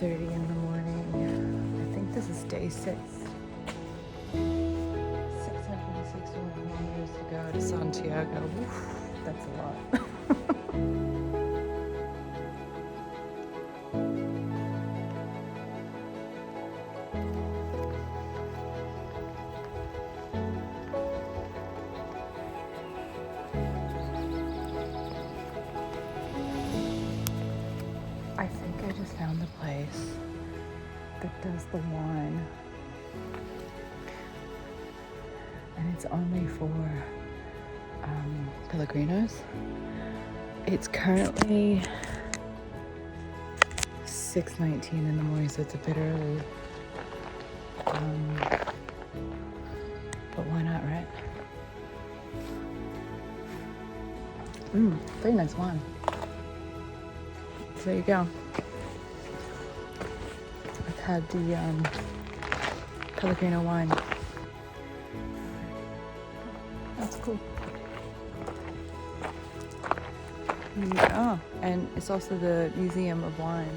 5:30 in the morning. I think this is day 6. 661 kilometers to go to Santiago. Oof, that's a lot. I think I just found the place that does the wine. And it's only for pilgrims. It's currently 6:19 in the morning, so it's a bit early. But why not, right? Very nice wine. So there you go. I've had the Pellegrino wine. That's cool. Oh, and it's also the Museum of Wine.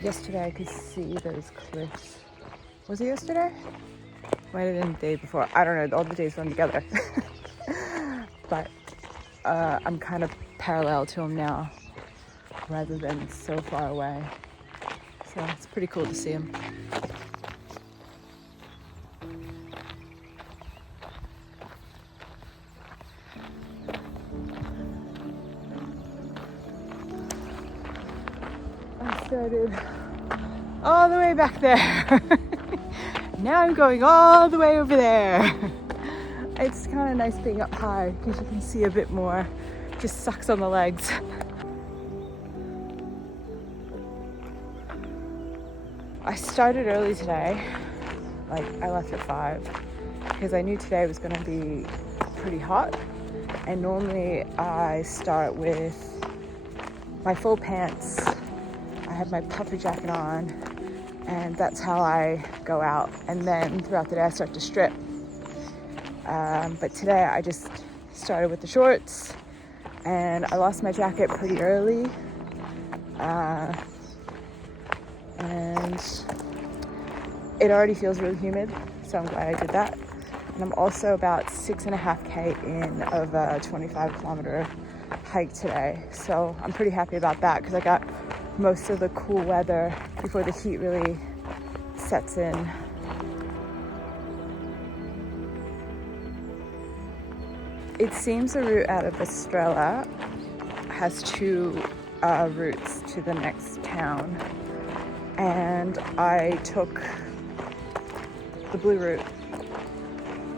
Yesterday I could see those cliffs. Was it yesterday? Might have been the day before. I don't know, all the days run together. But I'm kind of parallel to them now rather than so far away. So it's pretty cool to see them. I started all the way back there. Now I'm going all the way over there. It's kind of nice being up high because you can see a bit more. Just sucks on the legs. I started early today. Like, I left at 5 because I knew today was going to be pretty hot. And normally I start with my full pants. I have my puffer jacket on, and that's how I go out. And then throughout the day I start to strip. But today I just started with the shorts, and I lost my jacket pretty early. And it already feels really humid, so I'm glad I did that. And I'm also about 6.5K in of a 25-kilometer hike today, so I'm pretty happy about that because I got most of the cool weather before the heat really sets in. It seems the route out of Estella has 2 routes to the next town, and I took the blue route,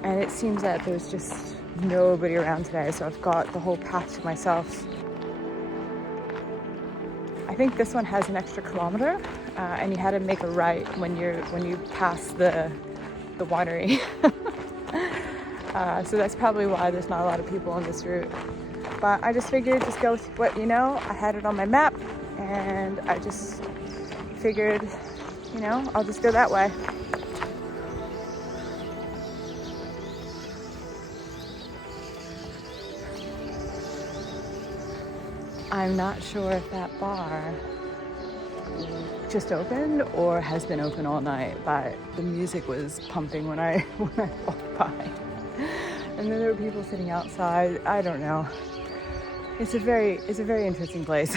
and it seems that there's just nobody around today, so I've got the whole path to myself. I think this one has an extra kilometer, and you had to make a right when you pass the winery. So that's probably why there's not a lot of people on this route. But I just figured, just go with what you know. I had it on my map, and I just figured, I'll just go that way. I'm not sure if that bar just opened or has been open all night, but the music was pumping when I walked by. And then there were people sitting outside. I don't know. It's a very interesting place.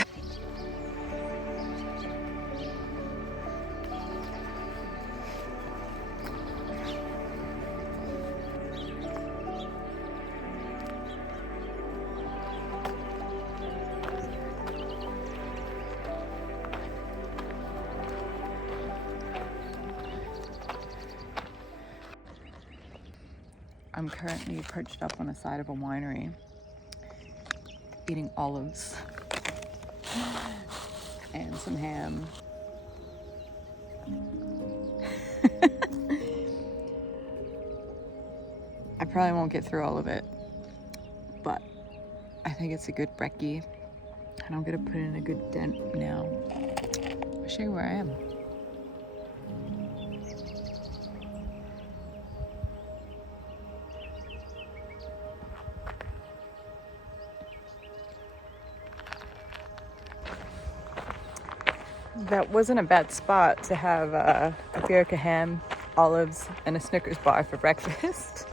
I'm currently perched up on the side of a winery, eating olives and some ham. I probably won't get through all of it, but I think it's a good brekkie, and I'm gonna put in a good dent now. I'll show you where I am. That wasn't a bad spot to have a Bierke ham, olives, and a Snickers bar for breakfast.